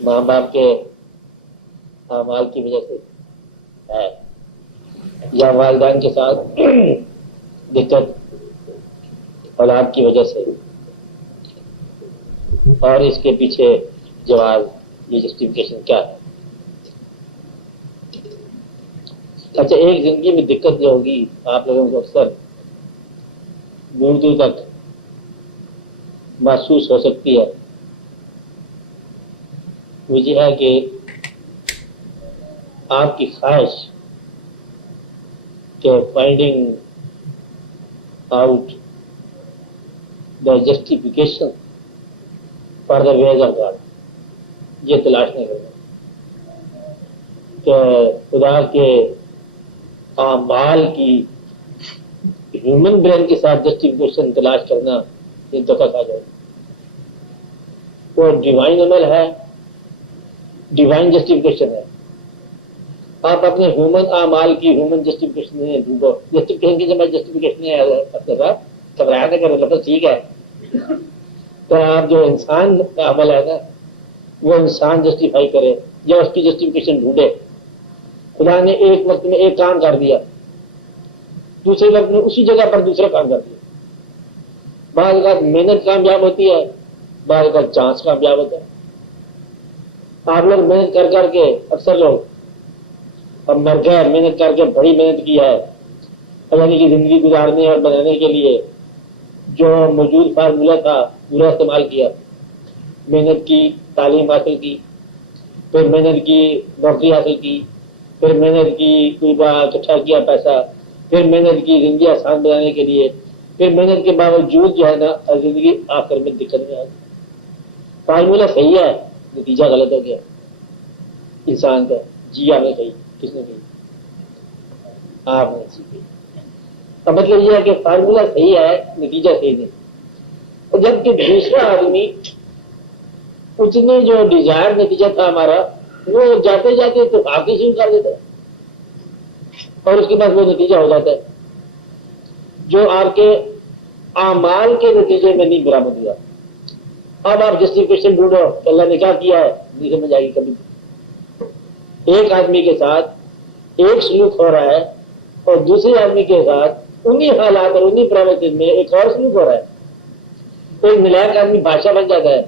ماں باپ کے اعمال کی وجہ سے ہے یا والدین کے ساتھ دقت اولاد کی وجہ سے، اور اس کے پیچھے جواز یہ جسٹیفیکیشن کیا ہے؟ اچھا، ایک زندگی میں دقت جو ہوگی آپ لوگوں کو اکثر دور دور تک محسوس ہو سکتی ہے، وہ یہ ہے کہ آپ کی خواہش کہ finding out the justification for the ways of God, یہ تلاش نہیں کرنا کہ خدا کے اعمال کی ہیومن برین کے ساتھ جسٹیفیکیشن تلاش کرنا یہ دھوکہ کھا جائے۔ وہ ڈیوائن عمل ہے، ڈیوائن جسٹیفیکیشن ہے۔ آپ اپنے ہیومن اعمال کی ہیومن جسٹیفیکیشن نہیں ڈھونڈو، جسٹیفیکیشن کی جب جسٹیفیکیشن ہے اپنے ساتھ گھبرایا نہ کرو، لفظ ٹھیک ہے، تو آپ جو انسان کا عمل ہے نا وہ انسان جسٹیفائی کرے یا اس کی جسٹیفیکیشن ڈھونڈے۔ خدا نے ایک وقت میں ایک کام کر دیا، دوسرے وقت میں اسی جگہ پر دوسرا کام کر دیا۔ بعض اوقات محنت کامیاب ہوتی ہے، بعض اوقات چانس کامیاب ہوتا ہے۔ آپ لوگ محنت کر کر کے، اکثر لوگ اب مر گئے، محنت کر کے بڑی محنت کی ہے اللہ کی زندگی گزارنے اور بنانے کے لیے، جو موجود فارمولہ تھا پورا استعمال کیا، محنت کی، تعلیم حاصل کی، پھر محنت کی، نوکری حاصل کی، پھر محنت کی، کوئی بات اکٹھا کیا پیسہ، پھر محنت کی زندگی آسان بنانے کے لیے، پھر محنت کے باوجود جو ہے نا زندگی آخر میں دقت میں آ گئی۔ فارمولہ صحیح ہے، نتیجہ غلط ہو گیا انسان کا۔ جی آپ نے کہی، کس نے کہی؟ آپ نے سیکھی۔ اب مطلب یہ ہے کہ فارمولہ صحیح ہے، نتیجہ صحیح نہیں۔ جبکہ دوسرا آدمی اس نے جو ڈیزائر نتیجہ تھا ہمارا، وہ جاتے جاتے تو آگے شروع کر دیتا ہے اور اس کے بعد وہ نتیجہ ہو جاتا ہے جو آپ کے اعمال کے نتیجے میں نہیں برآمد ہوا۔ اب آپ جسٹیفیکیشن ڈھونڈو کہ اللہ نے کیا کیا ہے، نہیں سمجھ آئے گی کبھی۔ ایک آدمی کے ساتھ ایک سلوک ہو رہا ہے اور دوسرے آدمی کے ساتھ انہی حالات اور انہی پرابلم میں ایک اور سلوک ہو رہا ہے۔ ایک نلائق آدمی بادشاہ بن جاتا ہے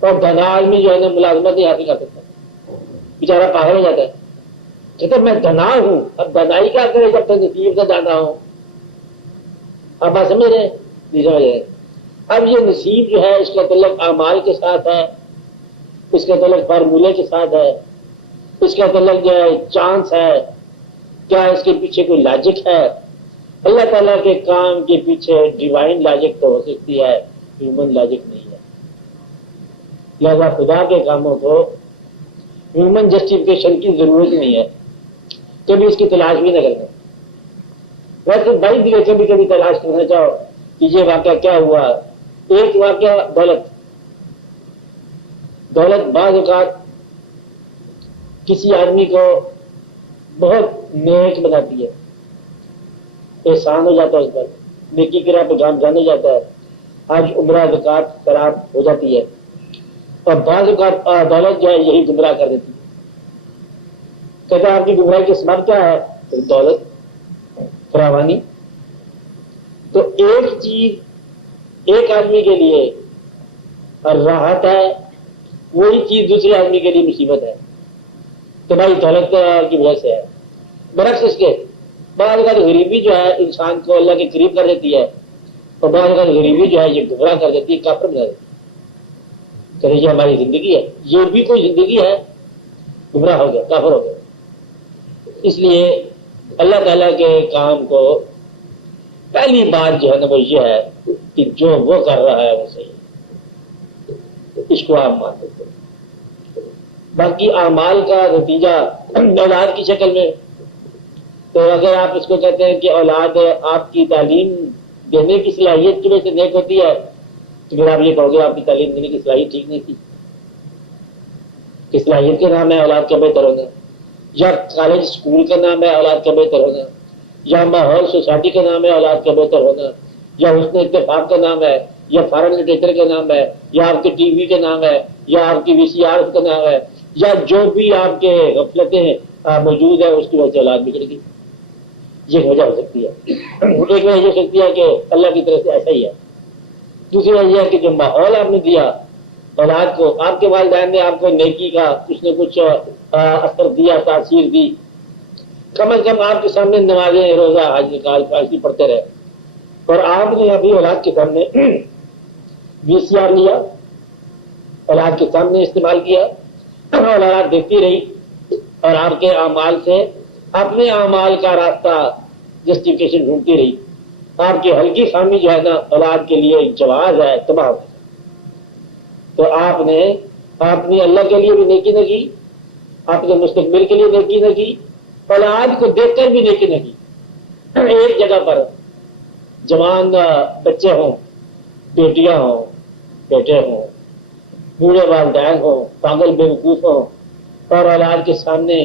اور دنا آدمی جو ہے نا ملازمت نہیں حاصل کر سکتا، بیچارہ پاگل ہو جاتا ہے، کہتے میں دنا ہوں، اب دنائی کیا کرے جب تک نصیب کا دانا ہو۔ اب بات سمجھ رہے ہیں؟ نہیں سمجھ رہے؟ اب یہ نصیب جو ہے اس کا تعلق اعمال کے ساتھ ہے، اس کا تعلق فارمولے کے ساتھ ہے، اس کا تعلق جو ہے چانس ہے، کیا اس کے پیچھے کوئی لاجک ہے؟ اللہ تعالیٰ کے کام کے پیچھے ڈیوائن لاجک تو ہو سکتی ہے، ہیومن لاجک نہیں ہے۔ لہذا خدا کے کاموں کو ہیومن جسٹیفیکیشن کی ضرورت نہیں ہے، کبھی اس کی تلاش بھی نہ کرنا۔ ویسے بھائی بھی کبھی کبھی تلاش کرنا چاہو کہ یہ واقعہ کیا ہوا۔ ایک واقعہ دولت بعض اوقات کسی آدمی کو بہت نیک بناتی ہے، احسان ہو جاتا ہے اس پر، نیکی کی راہ پہ گامزن ہو جاتا ہے، آج عمرہ زکات خراب ہو جاتی ہے، اور بعض اوقات دولت جو ہے یہی گمراہ کر دیتی ہے۔ کہتا ہے آپ کی گمراہی کی سبب کیا ہے؟ دولت، فراوانی۔ تو ایک چیز ایک آدمی کے لیے راحت ہے، وہی چیز دوسرے آدمی کے لیے مصیبت ہے۔ تو بھائی دولت کی وجہ سے ہے۔ برعکس اس کے بعض اوقات غریبی جو ہے انسان کو اللہ کے قریب کر دیتی ہے، اور بعض اوقات غریبی جو ہے یہ گمراہ کر دیتی ہے، کافر بنا دیتی ہے۔ کہ یہ ہماری زندگی ہے، یہ بھی کوئی زندگی ہے، گمراہ ہو گیا، کافر ہو گیا۔ اس لیے اللہ تعالیٰ کے کام کو پہلی بات جو ہے نا وہ یہ ہے کہ جو وہ کر رہا ہے وہ صحیح ہے، اس کو آپ مان لیتے ہیں۔ باقی اعمال کا نتیجہ اولاد کی شکل میں، تو اگر آپ اس کو کہتے ہیں کہ اولاد آپ کی تعلیم دینے کی صلاحیت کی وجہ سے نیک ہوتی ہے، تو پھر آپ یہ کہو گے آپ کی تعلیم دینے کی صلاحیت ٹھیک نہیں تھی۔ کہ صلاحیت کے نام ہے اولاد کا بہتر ہونا، یا کالج اسکول کا نام ہے اولاد کا بہتر ہونا، یا ماحول سوسائٹی کا نام ہے اولاد کا بہتر ہونا، یا حسن اتفاق کا نام ہے، یا فارن لٹریچر کا نام ہے، یا آپ کے ٹی وی کا نام ہے، یا آپ کی VCR کا نام ہے یا جو بھی آپ کے غفلتیں موجود ہیں اس کی وجہ سے اولاد بگڑ گئی. یہ وجہ ہو سکتی ہے. ایک وجہ ہو سکتی ہے کہ اللہ کی طرف سے ایسا ہی ہے. دوسری وجہ یہ ہے کہ جو ماحول آپ نے دیا اولاد کو، آپ کے والدین نے آپ کو نیکی کا کچھ نہ کچھ اثر دیا، تاثیر دی. کم از کم آپ کے سامنے نمازیں روزہ حج نکال پڑھتے رہے، اور آپ نے ابھی اولاد کے سامنے VCR لیا، اولاد کے سامنے استعمال کیا، اور اولاد دیکھتی رہی اور آپ کے اعمال سے اپنے اعمال کا راستہ جسٹیفکیشن ڈھونڈتی رہی. آپ کی ہلکی خامی جو ہے نا اولاد کے لیے ایک جواز ہے تباہ ہو. تو آپ نے اللہ کے لیے بھی نیکی نہ کی، آپ نے مستقبل کے لیے نیکی نہ کی، اولاد کو دیکھ کر بھی نیکی نہ کی. ایک جگہ پر جوان بچے ہوں، بیٹیاں ہوں، بیٹے ہوں، بوڑھے والدین ہوں، پاگل بے وقوف ہوں، اور اولاد کے سامنے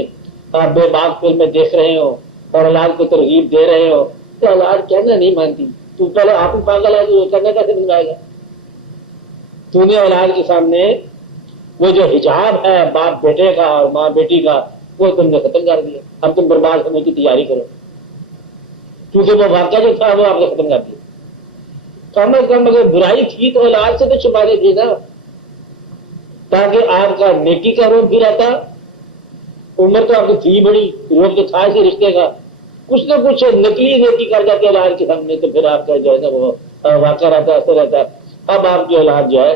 آپ بے باک فلمیں دیکھ رہے ہو اور اولاد کو ترغیب دے رہے ہو، تو اولاد کہنا نہیں مانتی. تو پہلے آپ ہی پاگل ہے تو کرنا کیسے سمجھائے گا؟ تو نے اولاد کے سامنے وہ جو حجاب ہے باپ بیٹے کا اور ماں بیٹی کا وہ تم نے ختم کر دیا. اب تم برباد ہونے کی تیاری کرو، کیونکہ وہ واقعہ جو تھا وہ آپ نے ختم کر دیا. کم از کم اگر برائی تھی تو اولاد سے تو چھپانے تھی نا، تاکہ آپ کا نیکی کا روپ بھی رہتا. عمر تو آپ کی تھی بڑی، روپ تو تھا اسی رشتے کا، کچھ نہ کچھ نکلی نیکی کر جاتے اولاد کے سامنے تو پھر آپ کا جو ہے نا وہ واقعہ رہتا ہے، ایسا رہتا ہے. اب آپ کی اولاد جو ہے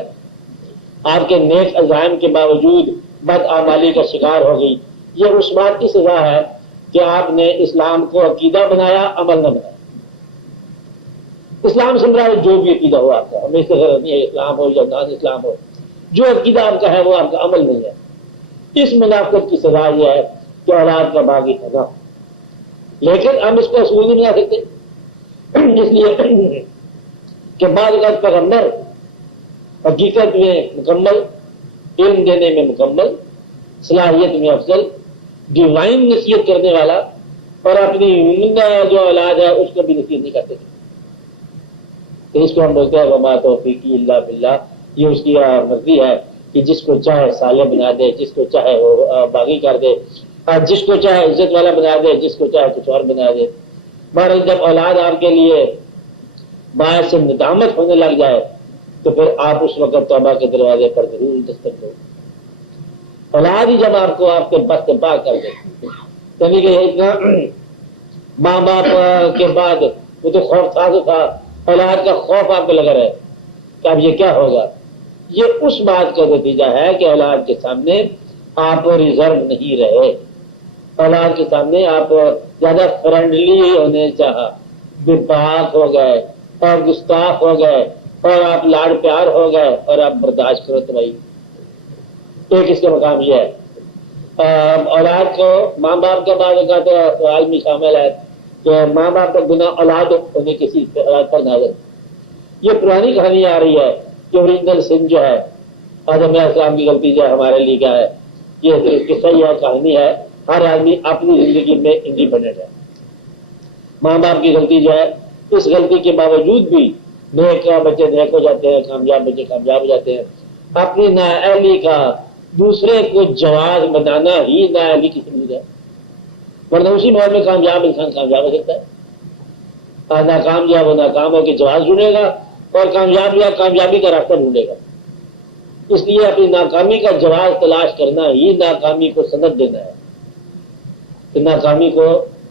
آپ کے نیک عزائم کے باوجود بدعمالی کا شکار ہو گئی. یہ اس بات کی سزا ہے کہ آپ نے اسلام کو عقیدہ بنایا، عمل نہ بنایا. اسلام سمجھا ہے جو بھی عقیدہ ہو آپ کا، ہمیں اس سے غرض نہیں ہے اسلام ہو یا نان اسلام ہو، جو عقیدہ آپ کا ہے وہ آپ کا عمل نہیں ہے. اس منافقت کی سزا یہ ہے کہ اولاد کا باغی ہوگا. لیکن ہم اس کو اصول نہیں بنا سکتے، اس لیے کہ بعض اوقات پیغمبر حقیقت میں مکمل، علم دینے میں مکمل، صلاحیت میں افضل، ڈیوائن نصیحت کرنے والا، اور اپنی جو اولاد ہے اس کو بھی نصیحت نہیں کرتے. تو اس کو ہم بولتے ہیں وما توفیقی الا باللہ. یہ اس کی مرضی ہے کہ جس کو چاہے صالح بنا دے، جس کو چاہے وہ باغی کر دے، جس کو چاہے عزت والا بنا دے، جس کو چاہے کچھ اور بنا دے. بہرحال جب اولاد آپ کے لیے باعث ندامت ہونے لگ جائے تو پھر آپ اس وقت توبہ کے دروازے پر ضرور دستک دو. اولاد ہی جب آپ کو آپ کے بس سے باغ کر دے، یعنی کہ اتنا ماں باپ کے بعد وہ تو خوف تھا، اولاد کا خوف آپ کو لگا رہے کہ اب یہ کیا ہوگا. یہ اس بات کا نتیجہ ہے کہ اولاد کے سامنے آپ ریزرو نہیں رہے، اولاد کے سامنے آپ زیادہ فرینڈلی ہونے چاہا، بے باک ہو گئے اور گستاخ ہو گئے اور آپ لاڑ پیار ہو گئے اور آپ برداشت کرو. تو بھائی ایک اس کا مقام یہ ہے اولاد کو ماں باپ کا بعض اوقات سوال میں شامل ہے کہ ماں باپ کا گناہ اولاد ہونے کسی اولاد پر نازل. یہ پرانی کہانی آ رہی ہے کہ اوریجنل سن جو ہے آدم علیہ السلام کی غلطی جو ہے ہمارے لیے کیا ہے، یہ قصہ ہے، کہانی ہے. ہر آدمی اپنی زندگی میں انڈیپینڈنٹ ہے. ماں باپ کی غلطی جو ہے، اس غلطی کے باوجود بھی نیک بچے نیک ہو جاتے ہیں، کامیاب بچے کامیاب ہو جاتے ہیں. اپنی نااہلی کا دوسرے کو جواز بنانا ہی نااہلی کی سمجھ ہے، ورنہ اسی ماحول میں کامیاب انسان کامیاب ہو سکتا ہے. ناکام جو ہے وہ ناکام ہو کے جواز ڈھونڈے گا اور کامیاب یا کامیابی کا راستہ ڈھونڈے گا. اس لیے اپنی ناکامی کا جواز تلاش کرنا ہی ناکامی کو سند دینا ہے کہ ناکامی کو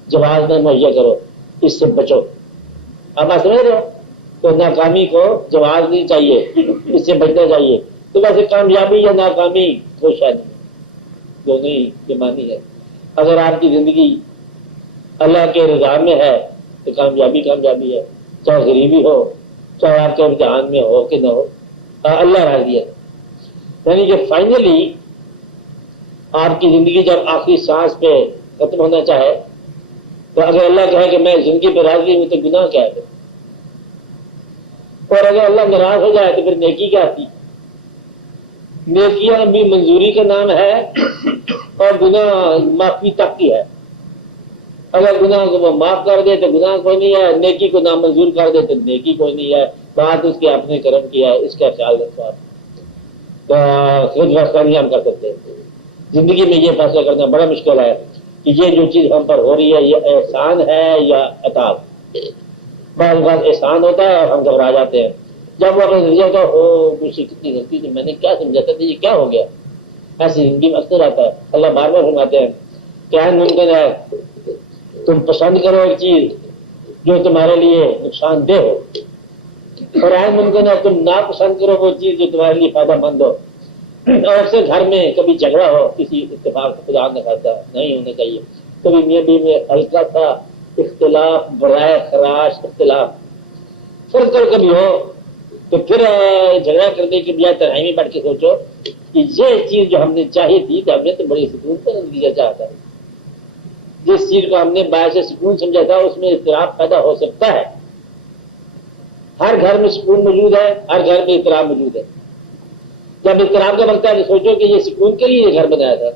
جواز نہ مہیا کرو، اس سے بچو. آپ سمجھ رہے ہو؟ تو ناکامی کو جواز نہیں چاہیے، اس سے بچنا چاہیے. تو ویسے کامیابی یا ناکامی کوئی شاید نہیں، جو نہیں یہ مانی ہے. اگر آپ کی زندگی اللہ کے رضا میں ہے تو کامیابی کامیابی ہے، چاہے غریبی ہو، چاہے آپ کے امتحان میں ہو کہ نہ ہو، اللہ راضی ہے. یعنی کہ فائنلی آپ کی زندگی جب آخری سانس پہ ختم ہونا چاہے تو اگر اللہ کہے کہ میں زندگی پہ راضی ہوں تو گناہ کیا ہے؟ اور اگر اللہ ناراض ہو جائے تو پھر نیکی کیا آتی؟ نیکیاں بھی منظوری کا نام ہے اور گناہ معافی تک کی ہے. اگر گناہ کو وہ معاف کر دے تو گناہ کوئی نہیں ہے، نیکی کو نامنظور کر دے تو نیکی کوئی نہیں ہے. بات اس کے اپنے کرم کی ہے، اس کا خیال رکھو آپ. خود فیصلہ نہیں ہم کر سکتے. زندگی میں یہ فیصلہ کرنا بڑا مشکل ہے کہ یہ جو چیز ہم پر ہو رہی ہے یہ احسان ہے یا عطاب. بعض بات احسان ہوتا ہے اور ہم گھبرا جاتے ہیں. جب وہ اپنے نظریہ کا ہو مجھ سے کتنی غلطی تھی, میں نے کیا سمجھاتا تھا, یہ کیا ہو گیا, ایسی زندگی میں اکثر آتا ہے. اللہ بار بار فرماتے ہیں کیا ممکن ہے تم پسند کرو ایک چیز جو تمہارے لیے نقصان دہ ہو, اور عین ممکن ہے تم ناپسند کرو وہ چیز جو تمہارے لیے فائدہ مند ہو. اور اکثر گھر میں کبھی جھگڑا ہو کسی اتفاق خدا نہ کرتا نہیں ہونا چاہیے, کبھی میاں بیوی میں ہلکا سا اختلاف, برائے خراش اختلاف فرق کر کبھی ہو, تو پھر جھگڑا کرنے کے بجائے تنہائی میں بیٹھ کے سوچو کہ یہ چیز جو ہم نے چاہی تھی تو ہم نے تو بڑی سکون کا نتیجہ چاہا تھا. جس چیز کو ہم نے باعث سکون سمجھا تھا اس میں اضطراب پیدا ہو سکتا ہے. ہر گھر میں سکون موجود ہے, ہر گھر میں اضطراب موجود ہے. جب اضطراب کا وقت ہے تو سوچو کہ یہ سکون کے لیے یہ گھر بنایا تھا,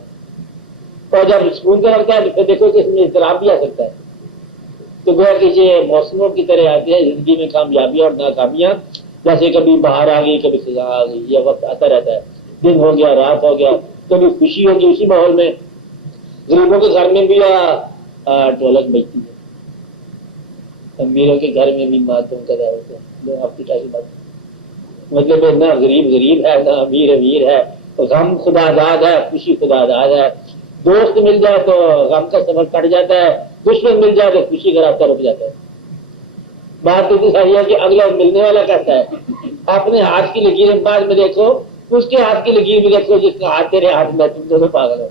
اور جب سکون کا وقت ہے تو پھر دیکھو کہ اس میں اضطراب بھی آ سکتا ہے. تو گویا کہ یہ موسموں کی طرح آتی ہے زندگی میں کامیابیاں اور ناکامیاں. جیسے کبھی باہر آ گئی, کبھی سزا آ گئی, یہ وقت آتا رہتا ہے. دن ہو گیا, رات ہو گیا, کبھی خوشی ہوگی اسی ماحول میں. غریبوں کے گھر میں بھی ڈھولک بجتی ہے, امیروں کے گھر میں بھی ماتم کا دار ہوتا ہے. آپ کی کیا بات مطلب نہ غریب غریب ہے نہ امیر امیر ہے, غم خدا داد ہے, خوشی خدا داد ہے. دوست مل جائے تو غم کا سفر کٹ جاتا ہے, دشمن مل جائے تو خوشی کا راستہ رک جاتا ہے. بات تو ساری ہے کہ اگلا ملنے والا کہتا ہے اپنے ہاتھ کی لکیریں بعد میں دیکھو, اس کے ہاتھ کی لکیر بھی دیکھو جس کا ہاتھ تیرے ہاتھ میں, تم دونوں پاگل ہو.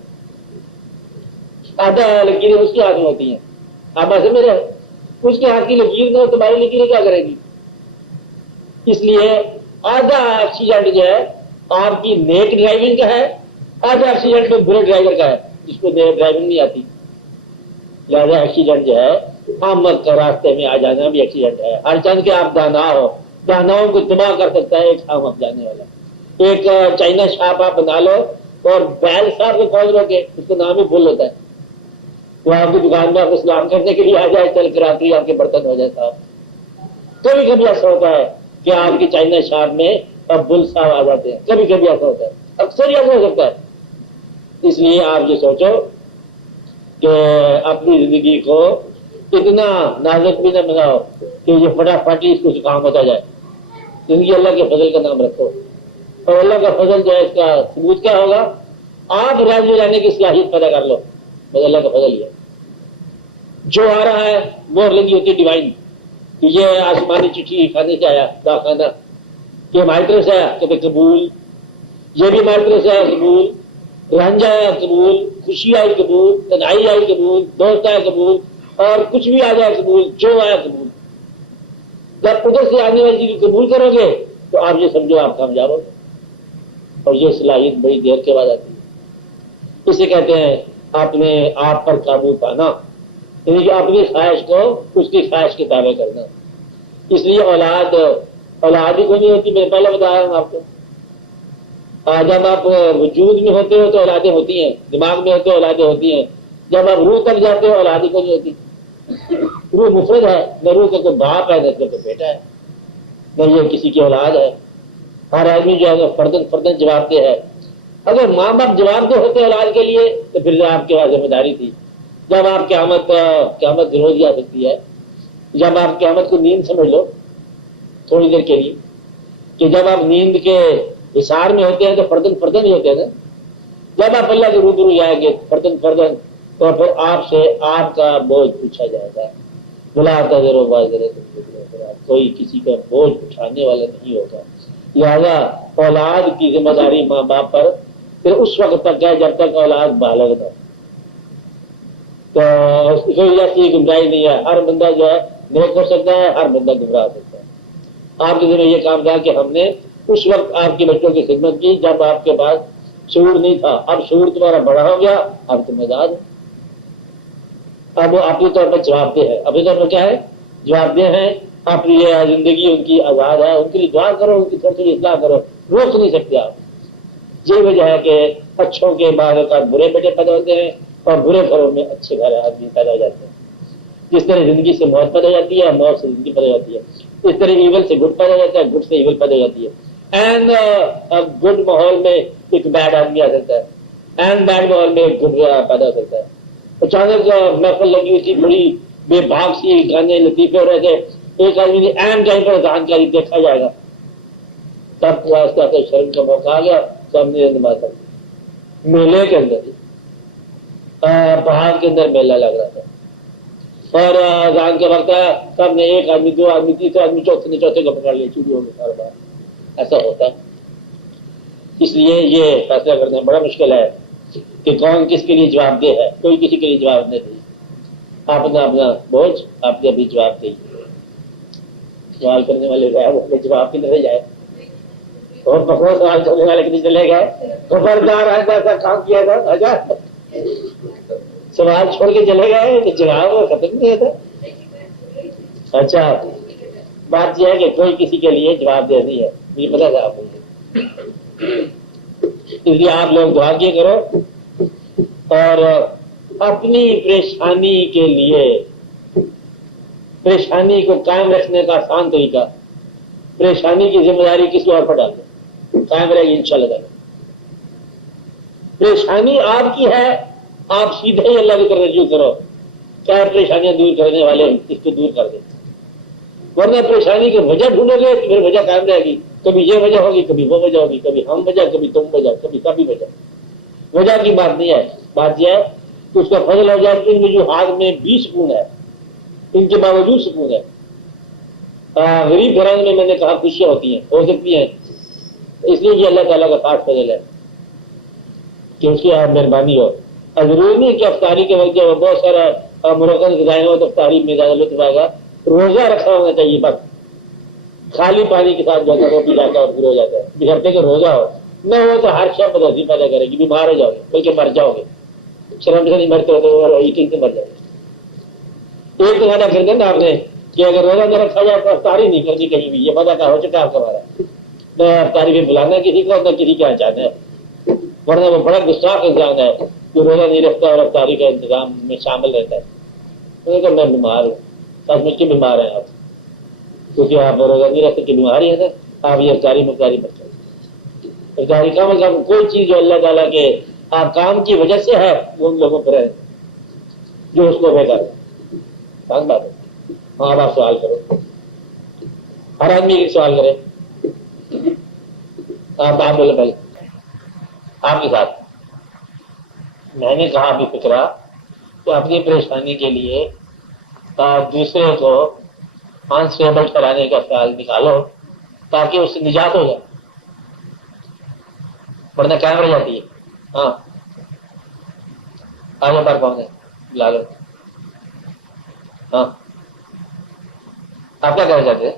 آدھا لکیریں اس کے ہاتھ میں ہوتی ہیں, آپ ایسے میرے اس کے ہاتھ کی لکیر نہ تمہاری لکیریں کیا کرے گی. اس لیے آدھا ایکسیڈنٹ جو ہے آپ کی نیک ڈرائیونگ کا ہے, آدھا ایکسیڈنٹ تو برے ڈرائیور کا ہے جس کو ڈرائیونگ نہیں آتی. لہٰذا ایکسیڈنٹ جو ہے آمد کا راستے میں آ جانا بھی ایکسیڈنٹ ہے. ہر چند کے آپ دانا ہو, داناؤں کو تباہ کر سکتا ہے ایک آمد جانے والا. ایک چائنا شاپ آپ بنا لو اور بیل صاحب کو کون روکے, اس کا نام ہی بھول ہوتا ہے. وہ آپ کی دکان میں آپ کو سلام کرنے کے لیے آ جائے, چل کر آخری آپ کے برتن ہو جائے صاحب. کبھی کبھی ایسا ہوتا ہے کہ آپ کی چائنا شاپ میں اب بل صاحب آ جاتے ہیں, کبھی کبھی ایسا ہوتا ہے, اکثر ہی ایسا ہو سکتا ہے. اس لیے آپ یہ سوچو کہ اپنی زندگی کو اتنا نازک بھی نہ بناؤ کہ یہ فٹافٹ ہی اس کو زکام ہوتا جائے. زندگی اللہ کے فضل کا نام رکھو, اور اللہ کا فضل جو ہے اس کا ثبوت کیا ہوگا, آپ راضی رہنے کی صلاحیت پیدا کر لو. بس اللہ کا فضل یہ ہے. جو آ رہا ہے مور لگی ہوتی ڈیوائن کہ یہ آسمانی چٹھی کھانے سے آیا کھانا, کہ ہماری طرف سے آیا کہ قبول, یہ بھی ہماری طرف سے آیا قبول, رنج آیا قبول, خوشی آئی قبول, تنہائی آئی قبول, دوست آیا قبول, اور کچھ بھی آ جائے قبول, جو آیا قبول. جب ادھر سے آنے والی چیز قبول کرو گے تو آپ یہ سمجھو آپ کامیاب ہو گے. اور یہ صلاحیت بڑی دیر کے بعد آتی ہے. اسے کہتے ہیں اپنے آپ پر قابو پانا, یعنی کہ اپنی خواہش کو اس کی خواہش کے تابع کرنا. اس لیے اولاد ہی کو نہیں ہوتی, میں پہلے بتایا ہوں آپ کو. جب آپ وجود میں ہوتے ہو تو اولادیں ہوتی ہیں, دماغ میں ہوتے ہو اولادیں ہوتی ہیں. جب آپ روح تک جاتے ہو اولاد ہی کو نہیں ہوتی. روح مفرد ہے, نہ روح کا کوئی باپ ہے نہ کوئی بیٹا ہے, نہ یہ کسی کی اولاد ہے. ہر آدمی جو ہے فردن جواب دہ ہے. اگر ماں باپ جواب دہ ہوتے اولاد کے لیے تو پھر آپ کے پاس ذمہ داری تھی. جب آپ قیامت روز آ سکتی ہے, جب آپ قیامت کو نیند سمجھ لو تھوڑی دیر کے لیے, کہ جب آپ نیند کے حصار میں ہوتے ہیں تو فردن ہی ہوتے ہیں نا. جب آپ اللہ کے روبرو جائیں گے فردن تو پھر آپ سے آپ کا بوجھ پوچھا جائے گا. بلا آتا ضرور کوئی کسی کا بوجھ اٹھانے والا نہیں ہوگا. لہذا اولاد کی ذمہ داری ماں باپ پر پھر اس وقت تک ہے جب تک اولاد بالغ نہ. تو اس وجہ سے گمراہی نہیں ہے. ہر بندہ جو ہے نیک ہو سکتا ہے, ہر بندہ گمراہ ہو سکتا ہے. آپ کے ذمہ یہ کام تھا کہ ہم نے اس وقت آپ کے بچوں کی خدمت کی جب آپ کے پاس شعور نہیں تھا. اب شعور تمہارا بڑا ہو گیا, اب تم آزاد ہو. اب وہ اپنے طور پر جواب دہ ہے. اپنے طور پر کیا ہے, جواب دہ ہے. اپنی یہ زندگی ان کی آزاد ہے, ان کے لیے دعا کرو, ان کی طرف سے اصلاح کرو, روک نہیں سکتے آپ. یہ وجہ ہے کہ اچھوں کے بعد اوقات برے بیٹے پیدا ہوتے ہیں اور برے گھروں میں اچھے گھر آدمی پیدا ہو جاتے ہیں. جس طرح زندگی سے موت پیدا ہو جاتی ہے, موت سے زندگی پیدا ہو جاتی ہے, اس طرح ایول سے گڈ پیدا ہو جاتا ہے, گڈ سے ایول پیدا ہو جاتی ہے. اینڈ گڈ ماحول میں ایک بیڈ آدمی آ سکتا ہے, اینڈ بیڈ ماحول میں ایک گڈ پیدا ہو سکتا ہے. اچانک محفل لگی ہوئی تھی, بڑی بے باک سی گانے لطیفے ہو رہے تھے, ایک آدمی نے اینڈ ٹائم پر اذان کاری, دیکھا جائے گا, تب آہستہ آہستہ شرم کا موقع آ گیا, سب نے نماز پڑھی. میلے کے اندر پہاڑ کے اندر میلہ لگ رہا تھا, اور اذان کے وقت آیا, سب نے ایک آدمی, دو آدمی, تیسرا آدمی, چوتھے کو پکڑ لیا, چوری ہو گئی سارا بار. ایسا ہوتا ہے. اس لیے یہ فیصلہ کرنا بڑا مشکل ہے کہ کون کس کے لیے جواب دہ ہے. کوئی کسی کے لیے جواب نہیں دے. آپ اپنا بوجھ آپ نے ابھی جواب دے. سوال کرنے والے اپنے جواب کی طرح جائے, اور پکڑو سوال کرنے والے کتنے چلے گئے, خبردار ایسا کام کیا تھا, سوال چھوڑ کے چلے گئے, جواب ختم نہیں تھا. اچھا, بات یہ ہے کہ کوئی کسی کے لیے جواب دہ نہیں ہے, مجھے پتا تھا آپ کو. اس لیے آپ لوگ دعا کیے کرو, اور اپنی پریشانی کے لیے, پریشانی کو قائم رکھنے کا آسان طریقہ, پریشانی کی ذمہ داری کسی اور پر ڈال دو, قائم رہے گی انشاءاللہ. پریشانی آپ کی ہے, آپ سیدھے ہی اللہ کی طرف رجوع کرو, کیا پریشانیاں دور کرنے والے اس کو دور کر دیں. ورنہ پریشانی کی وجہ ڈھونڈو گے تو پھر وجہ قائم رہے گی. کبھی یہ وجہ ہوگی, کبھی وہ وجہ ہوگی, کبھی ہم وجہ, کبھی تم وجہ, کبھی سبھی وجہ. وجہ کی بات نہیں ہے. بات یہ ہے کہ اس کا فضل ہو جائے کہ ان میں جو ہاتھ میں بھی سکون ہے, ان کے باوجود سکون ہے. غریب گھرانے میں نے کہا خوشیاں ہوتی ہیں, ہو سکتی ہیں, اس لیے یہ اللہ تعالیٰ کا خاص فضل ہے کہ اس کی مہربانی ہو. ضروری نہیں کہ افطاری کے وقت جب بہت سارا مرکز غذائیں ہو تو افطاری میں زیادہ لطف آئے گا. روزہ رکھا ہونا چاہیے, بس خالی پانی کے ساتھ جاتا ہے, وہ پی جاتا ہے اور پھر ہو جاتا ہے. بشرطے کہ روزہ ہو, نہ ہو تو ہر شب بدہضی پیدا کرے گی, بیمار ہو جاؤ گے, بلکہ مر جاؤ گے. شرم سے نہیں مرتے ہوتے اور ایٹنگ سے مر جاؤ گے. ایک تو وعدہ کر دیں نا آپ نے کہ اگر روزہ نہ رکھا جائے تو افطاری نہیں کرنی کہیں بھی. یہ وعدہ کا ہو چکا آپ کا ہمارا. نہ افطاری میں بلانا کسی کو, نہ کسی کے یہاں جانا ہے, ورنہ وہ بڑا گستاخ انسان ہے جو روزہ نہیں رکھتا اور افطاری کا انتظام میں شامل رہتا ہے. میں بیمار ہوں, سچ مچ کے بیمار ہیں آپ, کیونکہ آپ روزہ نہیں رکھتے کی بیماری ہے نا, آپ یہ افطاری مقداری مت کریں. افطاری کا مطلب کوئی چیز جو اللہ تعالیٰ کے آپ کام کی وجہ سے ہے وہ ان لوگوں پر ہے جو اس کو بھیجا ہے. بات ہے. ہاں, آپ سوال کرو, ہر آدمی ایک سوال کرے. آپ بولے پہلے آپ کے ساتھ. میں نے کہا ابھی فکرا تو اپنی پریشانی کے لیے دوسرے کو انسٹیبل کرانے کا خیال نکالو تاکہ اس سے نجات ہو جائے, ورنہ قائم رہ جاتی ہے. ہاں, آگے بار کون ہے بلال؟ ہاں, آپ کیا کہنا چاہتے ہیں؟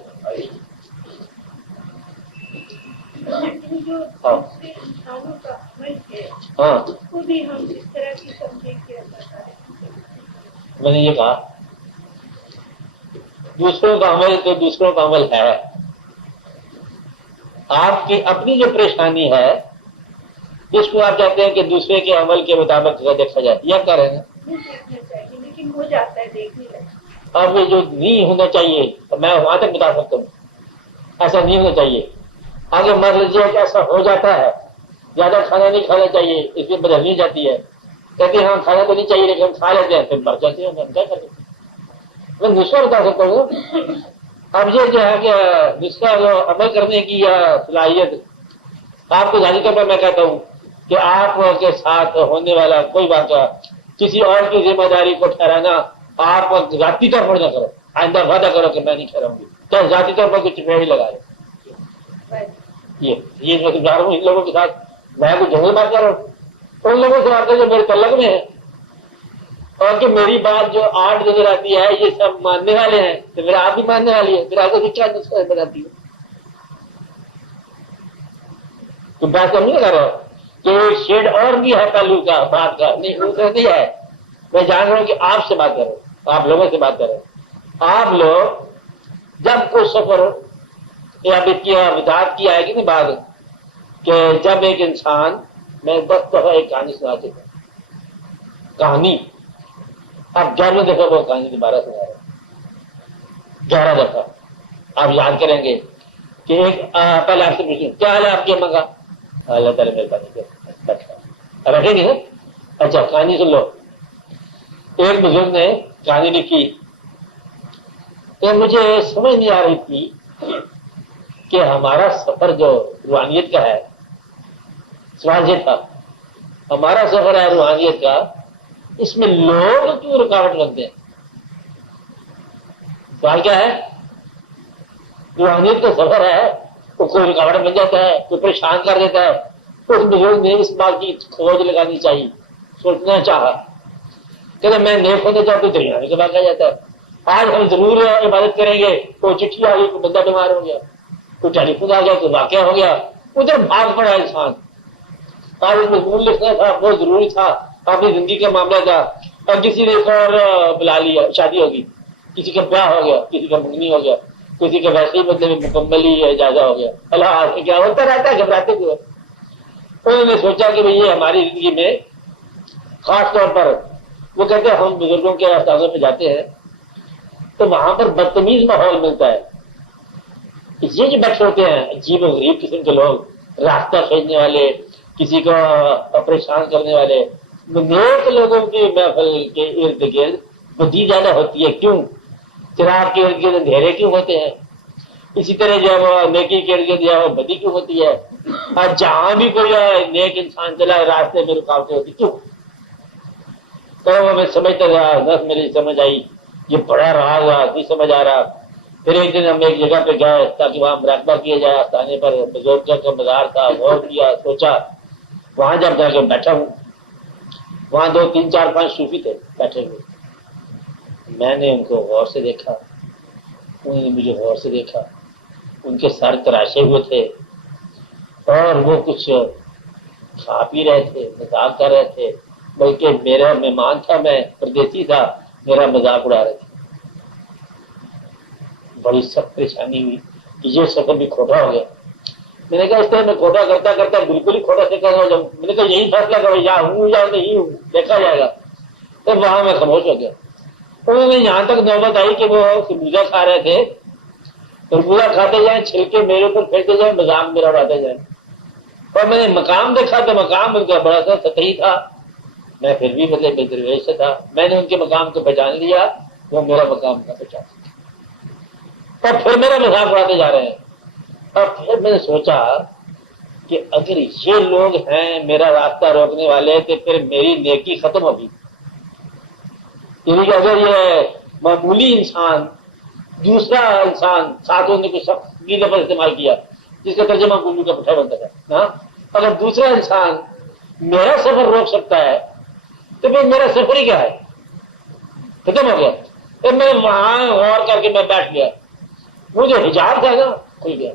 ہاں, میں نے یہ کہا دوسروں کا عمل تو دوسروں کا عمل ہے, آپ کی اپنی جو پریشانی ہے اس کو آپ چاہتے ہیں کہ دوسرے کے عمل کے مطابق دیکھا جائے, یا کہہ رہے ہیں لیکن ہو جاتا ہے دیکھنے لگے. اب جو نہیں ہونا چاہیے میں وہاں تک بتا سکتا ہوں, ایسا نہیں ہونا چاہیے. آگے مان لیجیے کہ ایسا ہو جاتا ہے, زیادہ کھانا نہیں کھانا چاہیے, اس میں بدہضمی جاتی ہے, کہتے ہیں ہاں کھانا تو نہیں چاہیے لیکن ہم کھا لیتے ہیں, پھر مر جاتے ہیں. ہم کیا کریں, میں نسخہ بتا سکتا ہوں. اب یہ جو ہے کہ نسخہ جو عمل کرنے کی صلاحیت آپ کو ظاہر طور پر میں کہتا ہوں کہ آپ کے ساتھ ہونے والا کوئی واقعہ کسی اور کی ذمہ داری کو ٹھہرانا آپ ذاتی طور پر نہ کرو. آئندہ وعدہ کرو کہ میں نہیں ٹھہراؤں گی, تو ذاتی طور پر کچھ میری لگا لو. یہ میں سمجھا رہا ہوں ان لوگوں کے ساتھ. میں کوئی جنگل بات کر رہا ہوں, ان لوگوں سے بات جو میرے تعلق میں ہے, اور کہ میری بات جو 8 نظر آتی ہے یہ سب ماننے والے ہیں, تو پھر آپ بھی ماننے والی ہے, پھر آگے سے کیا نسخہ بناتی ہے. تم بات سمجھ نہیں کر رہا کہ شیڈ اور بھی ہے پہلو کا بات کا, نہیں ہے. میں جان رہا ہوں کہ آپ سے بات کر رہا ہوں, آپ لوگوں سے بات کر رہے ہیں. آپ لوگ جب کوئی سفر یا وضاحت کی آئے گی نا بات کہ جب ایک انسان, میں 10 دفعہ ایک کہانی سنا چکا ہوں, کہانی اب 11 دفعہ وہ کہانی دوبارہ سنا رہے ہیں, 11 دفعہ. آپ یاد کریں گے کہ ایک پہلے آپ سے پوچھیں کیا حال ہے آپ کی اماں کا؟ اللہ تعالیٰ مہربانی کر رکھیں گے نا. اچھا کہانی سن لو. ایک بزرگ نے کہانی لکھی کہ مجھے سمجھ نہیں آ رہی تھی کہ ہمارا سفر جو روحانیت کا ہے، سوال یہ تھا ہمارا سفر ہے روحانیت کا، اس میں لوگ کیوں رکاوٹ بنتے ہیں؟ سوال کیا ہے؟ روحانیت کا سفر ہے تو کوئی رکاوٹ بن جاتا ہے، کوئی پریشان کر دیتا ہے. تو اس بزرگ نے اس بات کی کھوج لگانی چاہیے، سوچنا چاہا کہ میں نیک ہونے چاہتا تو دریا میں کے بعد آ جاتا ہے. آج ہم ضرور عبادت کریں گے، کوئی چٹھی آ گئی، کوئی بندہ بیمار ہو گیا، کوئی ٹیلی فون آ گیا، کوئی واقعہ ہو گیا، ادھر بھاگ پڑا انسان. آج مضمون لکھنا تھا، بہت ضروری تھا، اپنی زندگی کا معاملہ تھا، اور کسی نے ایک اور بلا لیا، شادی ہوگی، کسی کا بیاہ ہو گیا، کسی کا منگنی ہو گیا، کسی کا ویسے ہی مطلب مکمل ہی اجازہ ہو گیا. اللہ کیا ہوتا رہتا ہے، گھبراتے ہوئے. انہوں نے سوچا کہ یہ ہماری زندگی میں خاص طور پر وہ کہتے ہیں ہم بزرگوں کے استاذوں پہ جاتے ہیں تو وہاں پر بدتمیز ماحول ملتا ہے. یہ جو بیٹھے ہوتے ہیں عجیب و غریب قسم کے لوگ، راستہ کھینچنے والے، کسی کو پریشان کرنے والے. نیک لوگوں کی محفل کے ارد گرد بدی زیادہ ہوتی ہے. کیوں؟ چراغ کے ارد گرد اندھیرے کیوں ہوتے ہیں؟ اسی طرح جو ہے وہ نیکی کے ارد گرد جو ہے وہ بدی کیوں ہوتی ہے؟ اور جہاں بھی کوئی نیک انسان چلا ہے راستے میں رکاوٹیں ہوتی کیوں؟ تو میں سمجھتا رہا، بس میری سمجھ آئی یہ بڑا راز نہیں سمجھ آ رہا. پھر ایک دن ہم ایک جگہ پہ گئے تاکہ وہاں مراقبہ کیا جائے. آستانے پر بزرگ کا مزار تھا، غور کیا، سوچا. وہاں جب جا کے بیٹھا ہوں، وہاں 2 3 4 5 صوفی تھے بیٹھے ہوئے. میں نے ان کو غور سے دیکھا، انہوں نے مجھے غور سے دیکھا. ان کے سر تراشے ہوئے تھے اور وہ کچھ کھا پی رہے تھے، مذاق کر رہے تھے. بلکہ میرا مہمان تھا، میں پردیسی تھا، میرا مذاق اڑا رہے تھے. بڑی سخت پریشانی ہوئی کہ یہ سفر بھی کھوٹا ہو گیا. میں نے کہا اس طرح میں کھوٹا کرتا کرتا بالکل ہی کھوٹا سے کر رہا ہوں. میں نے کہا یہی فیصلہ کرو، یا ہوں یا نہیں ہوں، دیکھا جائے گا. تب وہاں میں خاموش ہو گیا. انہوں نے یہاں تک نوبت آئی کہ وہ خربوزہ کھا رہے تھے. خربوزہ کھاتے جائیں، چھلکے میرے اوپر پھینکتے جائیں، مذاق میرا اڑاتے جائیں. اور میں نے مقام دیکھا تو مقام ان کا بڑا سا سطحی تھا. میں پھر بھی مطلب درویش سے تھا. میں نے ان کے مقام کو پہچان لیا، وہ میرا مقام کا پہچان. اور پھر میرا مذاق اڑاتے جا رہے ہیں. اور پھر میں نے سوچا کہ اگر یہ لوگ ہیں میرا راستہ روکنے والے تو پھر میری نیکی ختم ہوگی. یعنی کہ اگر یہ معمولی انسان، دوسرا انسان، ساتھوں نے کچھ سخت کی لفظ استعمال کیا جس کا ترجمہ گلو کا پٹھا بنتا تھا، اگر دوسرا انسان میرا سفر روک سکتا ہے تو پھر میرا سفر ہی کیا ہے، ختم ہو گیا. پھر میں وہاں غور کر کے میں بیٹھ گیا. وہ جو حجاب تھا نا کھل گیا.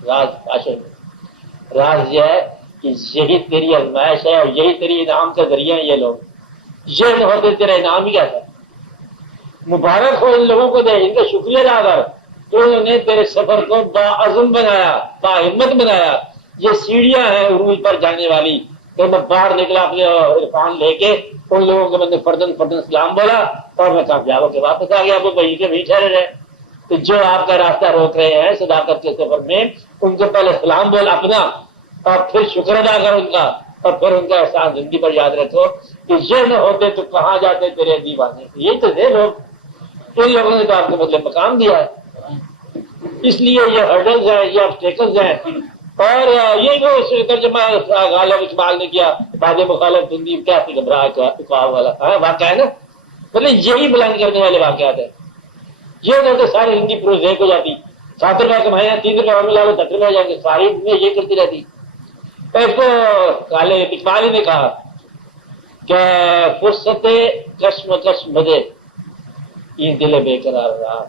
راز عاشق میں راز یہ ہے کہ یہی تیری ازمائش ہے اور یہی تیری انعام کا ذریعہ ہے. یہ لوگ یہ نہ ہوتے تیرا انعام ہی کیا تھا. مبارک ہو ان لوگوں کو دے، ان کا شکریہ ادا کر تو انہوں نے تیرے سفر کو باعزم بنایا، باہمت بنایا. یہ سیڑھیاں ہیں عروج پر جانے والی. تو میں باہر نکلا اپنے عرفان لے کے، ان لوگوں کو میں نے فردن سلام بولا اور میں کامیاب ہو کے واپس آ گیا. وہ وہیں کے وہیں ٹھہرے رہے. تو جو آپ کا راستہ روک رہے ہیں صداقت کے سفر میں، ان کو پہلے سلام بول اپنا اور پھر شکر ادا کر ان کا، اور پھر ان کا احسان زندگی پر یاد رکھو کہ یہ نہ ہوتے تو کہاں جاتے تیرے دیوانے. یہی تو تھے لوگ. ان لوگوں نے تو آپ کو مطلب مقام دیا ہے. اس لیے یہ ہرڈلز ہیں، یہ آبسٹیکلز ہیں. اور یہ جو ترجمہ غالب اقبال نے کیا بعد مخالف تندیب کیا تھی گھبراہٹ والا واقعہ ہے نا، مطلب یہی بلند کرنے والے واقعات ہیں. یہ تو ساری زندگی پروزیک ہو جاتی. 7 روپئے کمائے، 3 روپئے اور ملا لو، 10 روپئے ہو جائیں گے. ساری میں یہ کرتی رہتی. تو اس کو غالب اقبال نے کہا کہ فرصت کشمکش بدے یہ دل بے قرار رہا،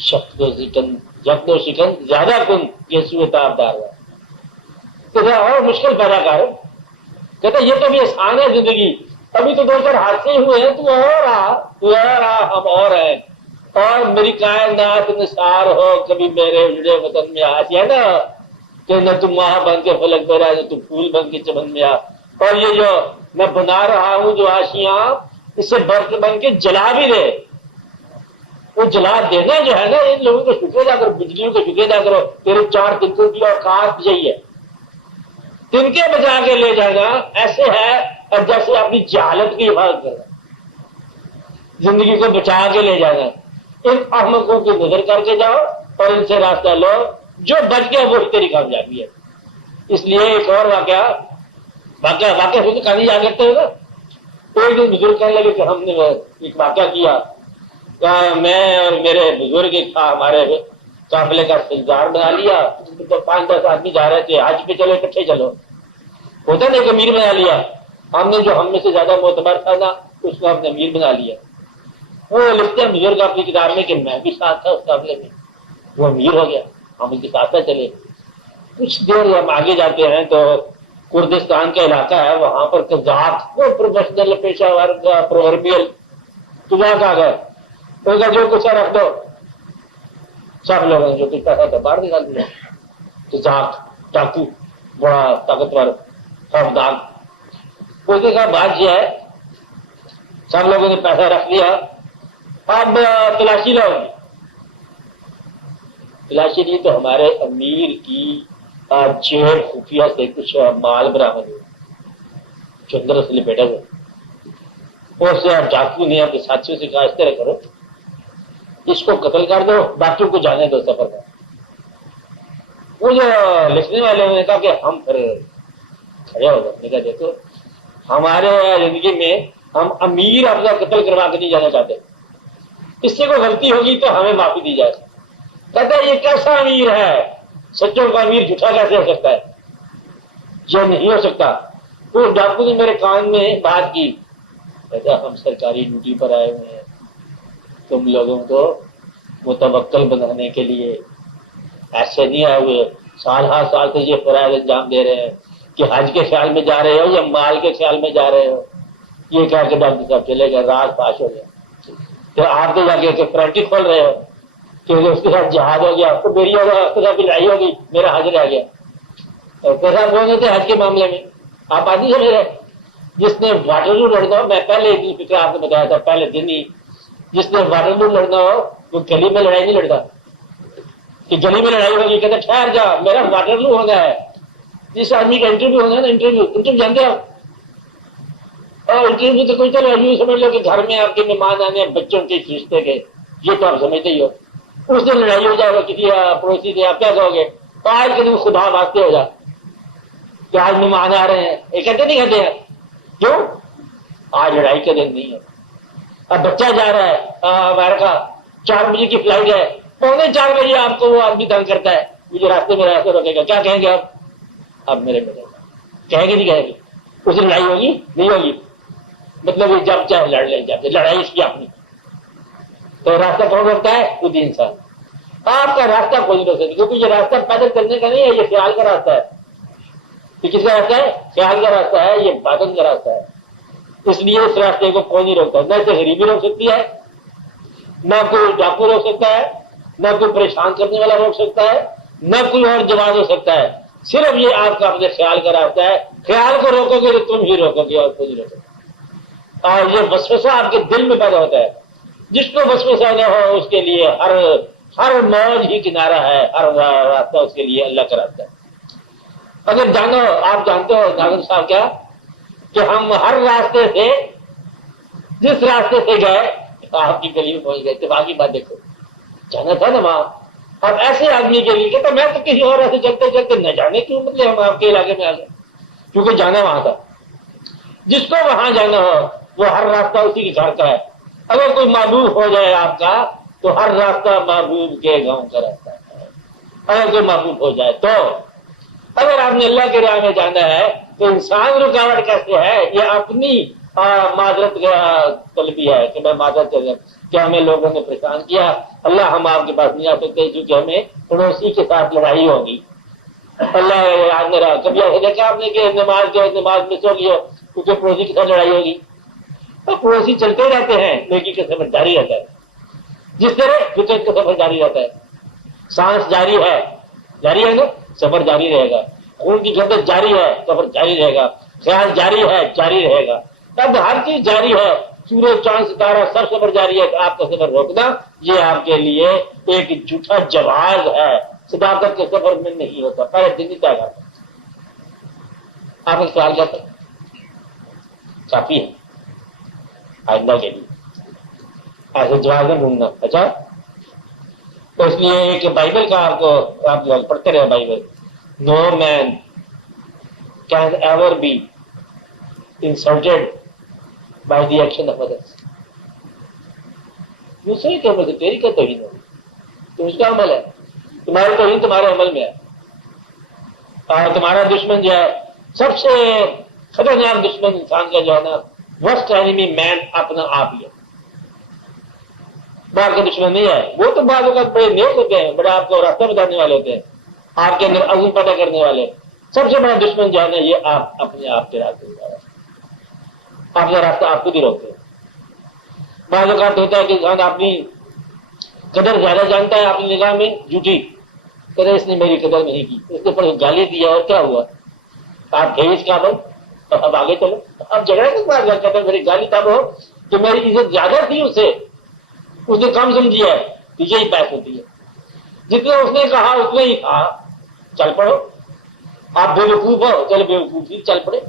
شفت و شکن جفت و شکن زیادہ کن یہ سوئے تابدار رہا. تو اور مشکل پیدا کر. کہتا یہ تو بھی آسان ہے زندگی، ابھی تو 2-4 حادثے ہوئے ہیں، تو اور ہم اور ہیں. اور میری کائنات نثار ہو کبھی میرے اجڑے وطن میں آ. ہے نا کہ نہ تم ماہ بن کے فلک پہ رہا، نہ تم پھول بن کے چمن میں آ. اور یہ جو میں بنا رہا ہوں جو آشیاں، اس سے برف بن کے جلا بھی دے. وہ جلا دینا جو ہے نا، ان لوگوں کو شکر ادا کرو، بجلیوں کو شکر ادا کرو، تیرے 4 تنکوں کی اوقات یہی ہے، تنکے بچا کے لے جانا ایسے ہے اور جیسے اپنی جہالت کی حفاظت کرنا، زندگی کو بچا کے لے جانا۔ ان احمقوں کی نظر کر کے جاؤ اور ان سے راستہ لو، جو بچ گیا وہی تیری کامیابی ہے۔ اس لیے ایک اور واقعہ سے تو کہانی یاد رکھتے ہو نا، ایک دن بزرگ کہنے لگے کہ ہم نے ایک واقعہ کیا، میں اور میرے بزرگ تھا، ہمارے قافلے کا سلسلہ بنا لیا، تو 5-10 آدمی جا رہے تھے، حج پہ چلو اکٹھے چلو، ہوتا نا ایک امیر بنا لیا، ہم نے جو ہم میں سے زیادہ معتبر تھا نا اس کو ہم نے امیر بنا لیا۔ وہ لکھتے ہیں بزرگ اپنی کتاب میں کہ میں بھی ساتھ تھا اس قافلے میں، وہ امیر ہو گیا، ہم ان کے ساتھ چلے۔ کچھ دیر ہم آگے جاتے ہیں تو کردستان کا علاقہ ہے، وہاں پر قزاق، وہ پروفیشنل پیشہ ور پرووربیل قزاق آ گئے، ان کا جو کچھ ہے رکھ دو، سب لوگوں نے جو کچھ پیسہ تھا باہر نکال دیا۔ قزاق ڈاکو بڑا طاقتور خوفناک، اس نے کہا بات یہ ہے، سب لوگوں نے پیسہ رکھ دیا، اب تلاشی لاؤ گی۔ تلاشی لی تو ہمارے امیر کی جیب خفیہ سے کچھ مال برآمد ہوا جو اندر سے لپیٹا ہوا، اور سے ڈاکو نے اپنے ساتھیوں سے کہا اس طرح کرو، اس کو قتل کر دو، باقیوں کو جانے دو سفر کا۔ وہ جو لکھنے والے نے کہا کہ ہم پھر کھڑے ہو گئے، کہا دیکھو ہمارے زندگی میں ہم امیر اپنا قتل کروا کے نہیں جانا چاہتے، اس سے کوئی غلطی ہوگی تو ہمیں معافی دی جائے۔ کہتا ہے یہ کیسا امیر ہے، سچوں کا امیر جھوٹا کیسے ہو سکتا ہے، یہ نہیں ہو سکتا۔ وہ ڈاکو نے میرے کان میں بات کی، کہتا ہم سرکاری ڈیوٹی پر آئے ہوئے ہیں، تم لوگوں کو متوکل بنانے کے لیے، ایسے نہیں آئے ہوئے، سال ہر سال سے یہ فرائض انجام دے رہے ہیں کہ حج کے خیال میں جا رہے ہو یا مال کے خیال میں جا رہے ہو۔ یہ کہہ کے ڈاکٹر صاحب چلے گئے، رات پاش ہو گیا، تو آپ تو جا کے فرنٹی کھول رہے ہو کہ اس کے ساتھ جہاد ہو گیا، تو میری ہوگا اس کے ساتھ لڑائی ہوگی، میرا حج رہ گیا۔ پیسہ بولنے تھے حج کے معاملے میں آپ آدمی سمجھ رہے، جس نے واٹرلو لڑنا ہو، میں پہلے ایک فکر آپ کو بتایا تھا پہلے دن ہی، جس نے واٹرلو لڑنا ہو وہ گلی میں لڑائی نہیں لڑتا کہ گلی میں لڑائی ہوگی، کہتے ٹھہر جا میرا واٹرلو ہونا ہے۔ جس آدمی کا انٹرویو ہونا ہے نا، انٹرویو جانتے ہو، اور انٹرویو تو کوئی چلو یوں سمجھ لو کہ گھر میں آپ کے مہمان آنے ہیں بچوں کے رشتے کے، یہ تو آپ سمجھتے ہی ہو۔ اس دن لڑائی ہو جائے گا کسی پڑوسی سے، آپ کیا کہو گے؟ آج کے دن خدا واسطے ہو جائے کہ آج مہمان آ رہے ہیں، یہ کہتے نہیں کہتے ہیں کیوں؟ آج لڑائی کا دن نہیں ہے۔ اب بچہ جا رہا ہے امریکہ، 4 بجے کی فلائٹ ہے، 3:45 بجے آپ کو وہ آدمی تنگ کرتا ہے، مجھے راستے میں راستے روکے گا، کیا کہیں گے آپ؟ اب میرے بیٹے کہیں گے نہیں کہیں گے؟ اس دن لڑائی ہوگی نہیں ہوگی؟ مطلب یہ جب چاہے لڑ لیں، جب لڑائی اس کی اپنی، تو راستہ کون روکتا ہے؟ خود انسان۔ آپ کا راستہ کوئی نہیں روک سکتا، کیونکہ یہ راستہ پیدل کرنے کا نہیں ہے، یہ خیال کا راستہ ہے۔ یہ کس کا راستہ ہے؟ خیال کا راستہ ہے، یہ باطن کا راستہ ہے۔ اس لیے اس راستے کو کوئی نہیں روکتا، نہ اسے غریبی روک سکتی ہے، نہ کوئی ڈاکو روک سکتا ہے، نہ کوئی پریشان کرنے والا روک سکتا ہے، نہ کوئی اور جواز ہو سکتا ہے۔ صرف یہ آپ کا اپنے خیال کا راستہ ہے، خیال کو روکو گے تو تم ہی روکو گے اور کوئی نہیں روکو گے۔ اور یہ وسوسہ آپ کے دل میں پیدا ہوتا ہے، جس کو وسوسہ نہ ہو اس کے لیے ہر موج ہی کنارہ ہے، ہر راستہ اس کے لیے اللہ کا راستہ ہے۔ اگر جانو، آپ جانتے ہو ناظر صاحب کیا کہ ہم ہر راستے سے، جس راستے سے گئے آپ کی گلی میں پہنچ گئے، اتفاق کی بات دیکھو، جانا تھا نا وہاں۔ اب ایسے آدمی کے لیے کہ میں تو کسی اور راستے چلتے چلتے نہ جانے کیوں، مطلب ہم آپ کے علاقے میں آ گئے، کیونکہ جانا وہاں تھا۔ جس کو وہاں جانا ہو وہ ہر راستہ اسی کے گھر کا ہے۔ اگر کوئی محبوب ہو جائے آپ کا تو ہر راستہ محبوب کے گاؤں کا راستہ ہے، اگر کوئی محبوب ہو جائے تو۔ اگر آپ نے اللہ کے راہ میں جانا ہے تو انسان رکاوٹ کیسے ہے؟ یہ اپنی معذرت طلبی ہے کہ میں معذرت کر دوں کہ ہمیں لوگوں نے پریشان کیا، اللہ ہم آپ کے پاس نہیں آ سکتے کیونکہ ہمیں پڑوسی کے ساتھ لڑائی ہوگی۔ اللہ یاد نہ رہا، کبھی ایسے دیکھا آپ نے کہ نماز میں سو گیا کیونکہ پڑوسی کے ساتھ لڑائی ہوگی؟ اور پڑوسی چلتے رہتے ہیں، نیکی کا سفر جاری رہتا ہے، جس طرح فطرت کا سفر جاری رہتا ہے۔ سانس جاری ہے نا، سفر جاری رہے گا، خون کی گردش جاری ہے، سفر جاری رہے گا، خیال جاری ہے، جاری رہے گا۔ اب ہر چیز جاری ہے، سورج چاند ستارہ سب سفر جاری ہے، آپ کا سفر روکنا یہ آپ کے لیے ایک جھوٹا جواز ہے، صداقت کے سفر میں نہیں ہوتا، پہلے دن ہی طے کرتا۔ آپ ایک سوال کرتے کافی ہے آئندہ کے لیے ایسے جواز میں ڈھونڈنا۔ اچھا، تو اس لیے ایک بائبل کا آپ کو آپ پڑھتے رہے Bible, no man can ever be insulted by the action of others. دوسرے کے عمل سے تیری کا توہین ہوگی، تو اس کا عمل ہے، تمہاری توہین تمہارے عمل میں ہے، اور تمہارا دشمن جو ہے سب سے خطرناک دشمن انسان کا جو ہے نا، ورسٹ اینیمی مین اپنا آپ ہی ہے، باہر کا دشمن نہیں ہے۔ وہ تو بعض اوقات بڑے نیک ہوتے ہیں، بڑے آپ کو راستہ بتانے والے ہوتے ہیں، آپ کے اندر عزم پیدا کرنے والے۔ سب سے بڑا دشمن جو ہے نا یہ آپ اپنے آپ کے راستے میں آپ کا راستہ آپ خود ہی روکتے ہیں۔ بعض اوقات ہوتا ہے کہ انسان اپنی قدر زیادہ جانتا ہے اپنی نگاہ میں جھوٹی، کہ اس نے میری قدر نہیں کی، اس نے پر گالی دیا اور کیا ہوا، آپ تھے اس قابل، اب آگے چلو، اب جھگڑے کس بات کرتے ہیں، میری گالی تب ہو کہ میری عزت زیادہ تھی اسے، اس نے کم سمجھی ہے، یہی بحث ہوتی ہے۔ جتنا اس نے کہا اتنا ہی کہا، چل پڑو، آپ بے وقوف ہو، چلو بے وقوفی چل پڑے،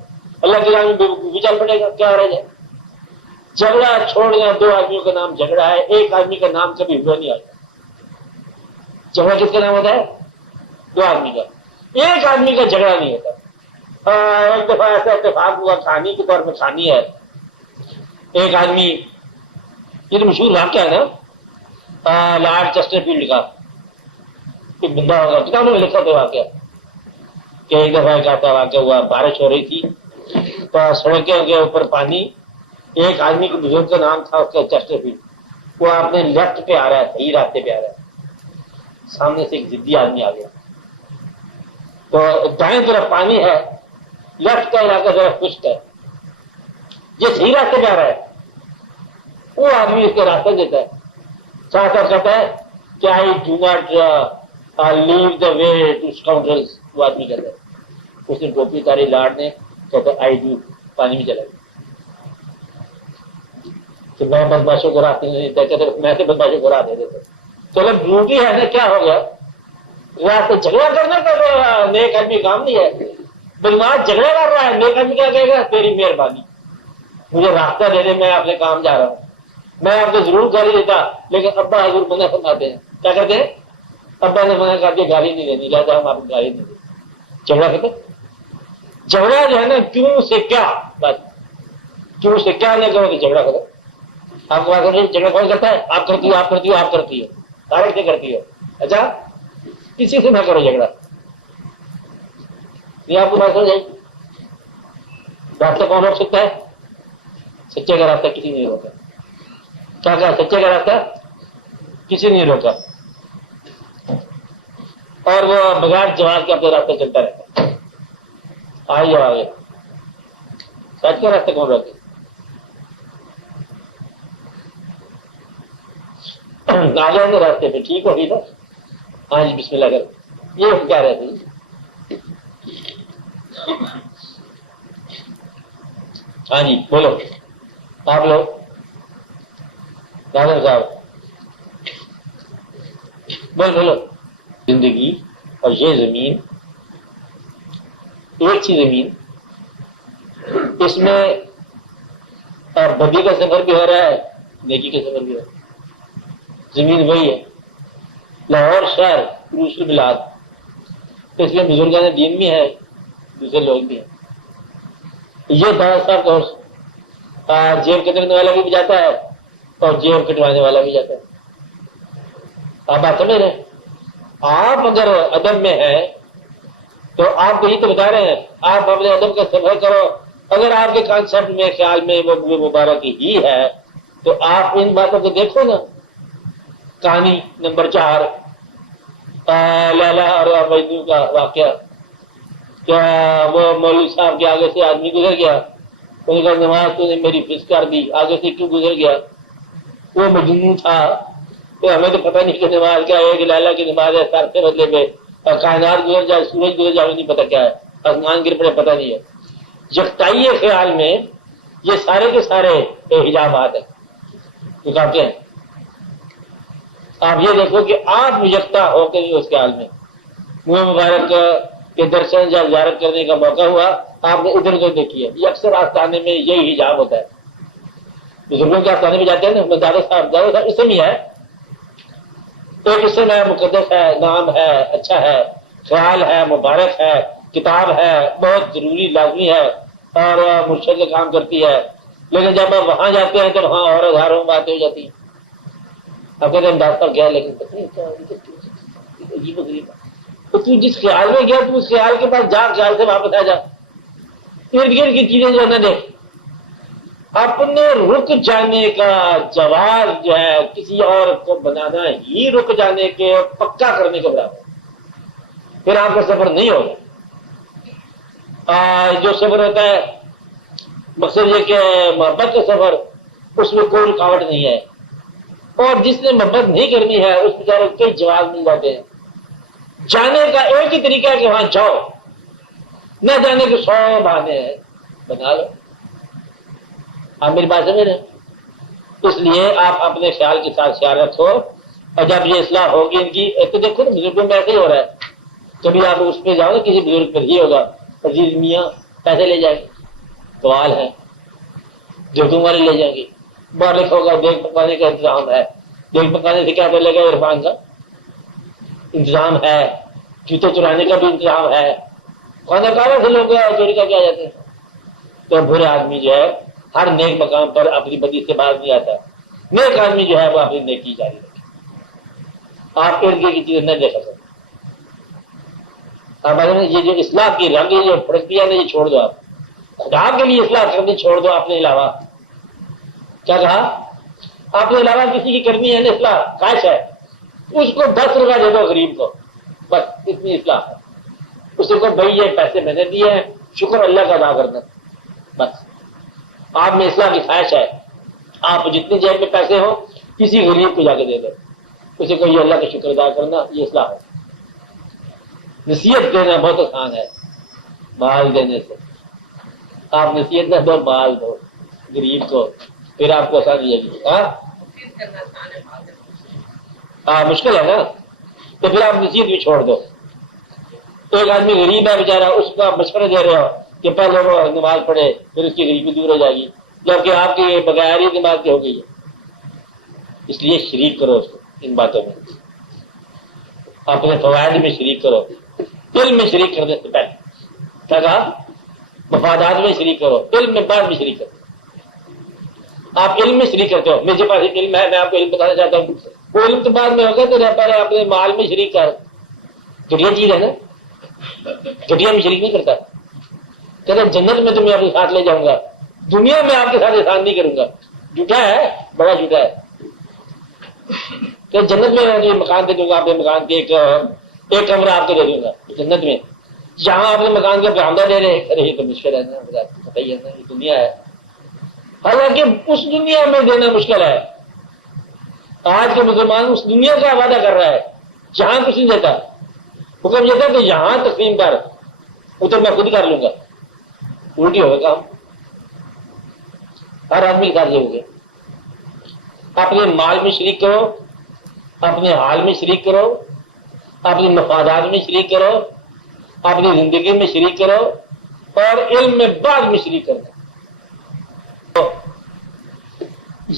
اللہ کے نام میں بے وقوفی چل پڑے گا، کیا رہ جائے۔ جھگڑا چھوڑنا، دو آدمیوں کا نام جھگڑا ہے، ایک آدمی کا نام کبھی ہوا نہیں آتا۔ جھگڑا کس کا نام ہوتا ہے؟ دو آدمی کا، ایک آدمی کا جھگڑا نہیں ہوتا۔ ایک دفعہ ایسا اتفاق ہوا، کہانی کے طور پہ کہانی ہے، ایک آدمی، یہ تو مشہور واقعہ ہے نا لارڈ چیسٹر فیلڈ کا، ایک بندہ ہوگا کتابوں میں لکھا تھا واقعہ کہ ایک دفعہ کہتا واقعہ ہوا، بارش ہو رہی تھی تو سڑکوں کے اوپر پانی، ایک آدمی کے بزرگ کا نام تھا اس کا چیسٹر فیلڈ، وہ اپنے لیفٹ پہ آ رہا ہے، صحیح راستے پہ آ رہا ہے، سامنے سے ایک ضدی آدمی آ گیا، تو دائیں طرف پانی ہے، لیفٹ کا علاقہ ذرا خشک ہے، یہ صحیح راستے پہ آ رہا ہے، وہ آدمی اس کو راستہ دیتا ہے، ساتھ ساتھ کہتا ہے کہ I do not leave the way to scoundrels, وہ آدمی کہتا ہے، اس نے ٹوپی اتاری لارڈ نے، کہتا ہے آئی ڈو، پانی میں چلا گیا کہ میں بدماشوں کو راستے نہیں دیتا، کہتے میں سے بدماشوں کو راہ دے دیتا، چلو ڈیوٹی ہے نا، کیا ہو گیا، راستے جھگڑا کرنا تو نیک آدمی کام نہیں ہے، بدماش جھگڑا کر رہا ہے، نیک آدمی کیا کہے گا، تیری مہربانی مجھے راستہ دے دے، میں اپنے کام جا رہا ہوں، میں آپ کو ضرور گالی دیتا، لیکن ابا حضور منع فرماتے ہیں، کیا کرتے ہیں، ابا نے منع کر کے گالی نہیں دینی، لہٰذا ہم آپ کو گالی نہیں دیتے۔ جھگڑا کرتے، جھگڑا جو ہے نا کیوں سے کیا، بس کیوں سے کیا نہیں کرو تو جھگڑا کرو۔ آپ کو بات کریں جھگڑا کون کرتا ہے، آپ کرتی ہو، آپ کرتی ہو، آپ کرتی ہو، سارے سے کرتی ہو، اچھا کسی سے نہ کرو جھگڑا، یہ آپ کو بات سمجھ آئی۔ راستہ کون روک سکتا ہے، سچے کا راستہ کسی نہیں روکا، کیا کہا، سچے کا راستہ کسی نہیں روکا، اور وہ بغیر جواز کے اپنا راستہ چلتا رہتا ہے، آئیے آگے، سچ کا راستہ کون روکے، آ جائیں گے راستے پہ، ٹھیک ہوگی نا، ہاں جی بسم اللہ کرو، یہ کیا رہتے ہیں، ہاں جی بولو آپ لوگ، ناظر صاحب بولو۔ زندگی اور یہ زمین ایک ہی زمین، اس میں بدی کا سفر بھی ہو رہا ہے، نیکی کا سفر بھی ہو رہا ہے، زمین وہی ہے، لاہور شہر روس بلاد، اس لیے بزرگان دین بھی ہے، دوسرے لوگ بھی ہیں۔ یہ دادا صاحب کو جیب کترنے والا بھی جاتا ہے اور جیب کٹوانے والا بھی جاتا ہے، آپ بات سمجھ رہے ہیں۔ آپ اگر ادب میں ہیں تو آپ کو یہ تو بتا رہے ہیں، آپ اپنے ادب کا سفر کرو، اگر آپ کے کانسیپٹ میں خیال میں وہ مبارک ہی ہے تو آپ ان باتوں کو دیکھو نا۔ کہانی نمبر 4 لیلا اور مجنوں کا واقعہ، کیا وہ مولوی صاحب کے آگے سے آدمی گزر گیا، ان کا نماز تو نے میری فس کر دی، آگے سے کیوں گزر گیا، وہ مجنون تھا، تو ہمیں تو پتہ نہیں کہ نماز کیا ہے، کہ لیلا کی نماز ہے، سر سے بدلے میں اور کائنات گزر جائے، سورج گزر جائے، نہیں پتہ کیا ہے، آسمان گر پڑے، پتہ نہیں ہے۔ یکتائی خیال میں یہ سارے کے سارے حجابات ہیں، رکاوٹیں ہیں۔ آپ یہ دیکھو کہ آپ یکتا ہو کے اس کے حال میں منہ مبارک کے درشن یا زیارت کرنے کا موقع ہوا، آپ نے ادھر ادھر دیکھی ہے۔ یہ اکثر آستانے میں یہی حجاب ہوتا ہے، بزرگوں کے آستانے میں جاتے ہیں نا، دادا صاحب اسم ہی ہے، ایک اسم ہے، مقدس ہے، نام ہے، اچھا ہے، خیال ہے، مبارک ہے، کتاب ہے، بہت ضروری لازمی ہے اور مرشد کا کام کرتی ہے، لیکن جب آپ وہاں جاتے ہیں تو وہاں اور ہزاروں باتیں ہو جاتی ہیں۔ اب کہتے ہیں انداز پر گیا لیکن پتہ نہیں کیا عجیب غریب، تو تو جس خیال میں گیا تو اس خیال کے پاس جا، خیال سے واپس آ جا، ارد گرد کی چیزیں جو نہ دیکھ۔ اپنے رک جانے کا جواز جو ہے کسی اور کو بنانا ہی رک جانے کے پکا کرنے کے برابر، پھر آپ کا سفر نہیں ہوگا۔ جو سفر ہوتا ہے مقصد یہ کہ محبت کا سفر، اس میں کوئی رکاوٹ نہیں ہے، اور جس نے محبت نہیں کرنی ہے اس بیچارے کئی جواز مل جاتے ہیں۔ جانے کا ایک ہی طریقہ ہے کہ وہاں جاؤ، نہ جانے کے 100 بہانے ہیں، بنا لو۔ آپ میری بات سمجھ رہے ہیں؟ اس لیے آپ اپنے خیال کے ساتھ خیال رکھو، اور جب یہ اصلاح ہوگی ان کی، تو دیکھو نا بزرگوں میں ایسے ہی ہو رہا ہے، کبھی آپ اس پہ جاؤ نا کسی بزرگ پر ہی ہوگا، عزیز میاں پیسے لے جائیں گے، سوال ہے جو تمہارے لے جائیں گے، بالغ ہوگا، دیکھ پکانے کا انتظام ہے، دیکھ پکانے سے کیا چلے گا، عرفان کا انتظام ہے، جوتے چرانے کا بھی انتظام ہے، کھانا کھانا سے لوگ چوری کر کے آ جاتے ہیں۔ تو برے آدمی جو ہے ہر نیک مقام پر اپنی بدی سے باز نہیں آتا، نیک آدمی جو ہے وہ اپنی نیکی جاری رکھے۔ آپ ارد گرد کی چیزیں نہ دیکھ سکتے، یہ جو اصلاح کی رنگ جو پھڑکتی ہے نا، یہ چھوڑ دو، آپ خدا کے لیے اصلاح کرنی چھوڑ دو، اپنے علاوہ کیا کہا، اپنے علاوہ کسی کی کرنی ہے نا اصلاح، خواہش ہے، اس کو 10 روپیہ دے دو غریب کو، بس اتنی اصلاح ہے۔ اسے کو بھائی یہ پیسے میں نے دیے ہیں، شکر اللہ کا ادا کرنا، بس آپ میں اصلاح کی خواہش ہے، آپ جتنے جیب میں پیسے ہو کسی غریب کو جا کے دے دو، اسے کو یہ اللہ کا شکر ادا کرنا، یہ اصلاح ہے۔ نصیحت دینا بہت آسان ہے مال دینے سے، آپ نصیحت نہ دو، مال دو غریب کو، پھر آپ کو آسانی لگے گی۔ ہاں مشکل ہے نا، تو پھر آپ نصیحت بھی چھوڑ دو۔ ایک آدمی غریب ہے بیچارہ، اس کو آپ مشورے دے رہے ہو کہ پہلے وہ نماز پڑھے پھر اس کی غریبی دور ہو جائے گی، جبکہ آپ کی بغیر ہی نماز کی ہو گئی ہے۔ اس لیے شریک کرو اس کو ان باتوں میں، اپنے فوائد میں شریک کرو، علم میں شریک کرنے سے پہلے کیا کہا، مفادات میں شریک کرو، علم میں بعد میں شریک کرو۔ آپ علم میں شریک کرتے ہو، میرے پاس ایک علم ہے، میں آپ کو علم بتانا چاہتا ہوں، وہ علم تو بعد میں ہوگا، تو پہلے اپنے مال میں شریک کر۔ گھٹیا چیز ہے نا، گھٹیا میں شریک نہیں کرتا، کہتے جنت میں تمہیں اپنے ساتھ لے جاؤں گا، دنیا میں آپ کے ساتھ احسان نہیں کروں گا، جھوٹا ہے، بڑا جھوٹا ہے۔ کہ جنت میں یہ مکان دے دوں گا، اپنے مکان کے ایک کمرہ آپ کو دے دوں گا جنت میں، جہاں اپنے مکان کے برآمدہ دے رہے، ارے یہ تو مشکل ہے نا، پتہ ہی ہے نا، یہ دنیا ہے۔ حالانکہ اس دنیا میں دینا مشکل ہے، آج کے مسلمان اس دنیا کا وعدہ کر رہا ہے جہاں کچھ نہیں دیتا، حکم یہ تھا کہ یہاں تقسیم کر، وہ تو میں خود کر لوں گا، الٹی ہوگا کام، ہر آدمی کا ہو گیا۔ اپنے مال میں شریک کرو، اپنے حال میں شریک کرو، اپنے مفادات میں شریک کرو، اپنی زندگی میں شریک کرو، اور علم میں بعد میں شریک کرو۔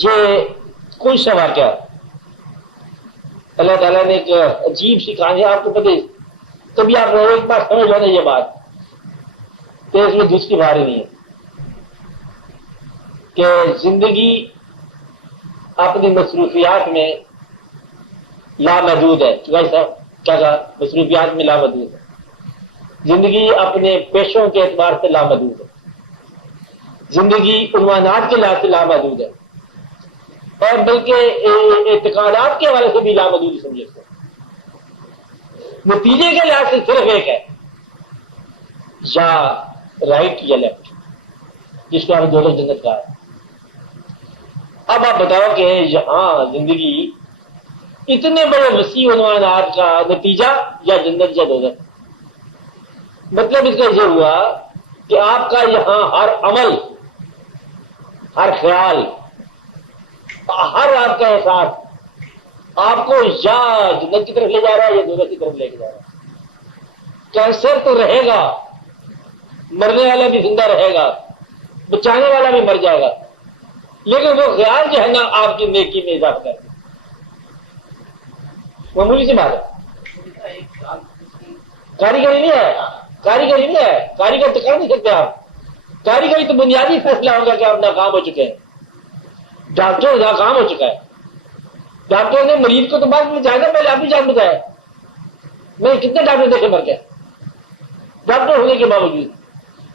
یہ کوئی سا واقعہ اللہ تعالیٰ نے ایک عجیب سی کہانی، آپ کو پتہ، کبھی آپ ایک بار سمجھ لو نا یہ بات، تو اس میں دوسری باری نہیں ہے کہ زندگی اپنی مصروفیات میں لامحدود ہے۔ صاحب کیا کہا، مصروفیات میں لامحدود ہے، زندگی اپنے پیشوں کے اعتبار سے لامحدود ہے، زندگی عنوانات کے لحاظ سے لامحدود ہے، اور بلکہ اعتقادات کے حوالے سے بھی لامحدود سمجھے کو۔ نتیجے کے لحاظ سے صرف ایک ہے، یا رائٹ یا لیفٹ، جس کو ہم دونوں جنت کہا ہے۔ اب آپ بتاؤ کہ یہاں زندگی اتنے بڑے وسیع عنوانات کا نتیجہ یا جنت یا دوزخ، مطلب اس کا یہ ہوا کہ آپ کا یہاں ہر عمل ہر خیال، ہر آپ کا احساس آپ کو یا جنت کی طرف لے جا رہا ہے یا دوزخ کی طرف لے کے جا رہا ہے۔ کینسر تو رہے گا، مرنے والا بھی زندہ رہے گا، بچانے والا بھی مر جائے گا، لیکن وہ خیال جو ہے نا آپ کی نیکی میں اضافہ کر دے، معمولی سی بات ہے۔ کاریگری نہیں ہے، کاریگری نہیں ہے، کاریگر تو کر نہیں سکتے آپ۔ کاریگری تو بنیادی فیصلہ ہوگا کہ آپ ناکام ہو چکے ہیں۔ ڈاکٹر ناکام ہو چکا ہے، ڈاکٹر نے مریض کو تو بعد میں جائے گا، پہلے آپ ہی جان بتایا۔ میں کتنے ڈاکٹر دیکھے مر گئے ڈاکٹر ہونے کے باوجود۔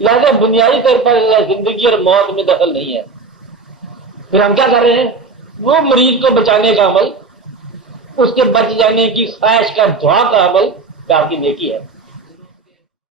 لہٰذا بنیادی طور پر زندگی اور موت میں دخل نہیں ہے۔ پھر ہم کیا کر رہے ہیں؟ وہ مریض کو بچانے کا عمل، اس کے بچ جانے کی خواہش کا دعا کا عمل کہ آپ کی نیکی ہے۔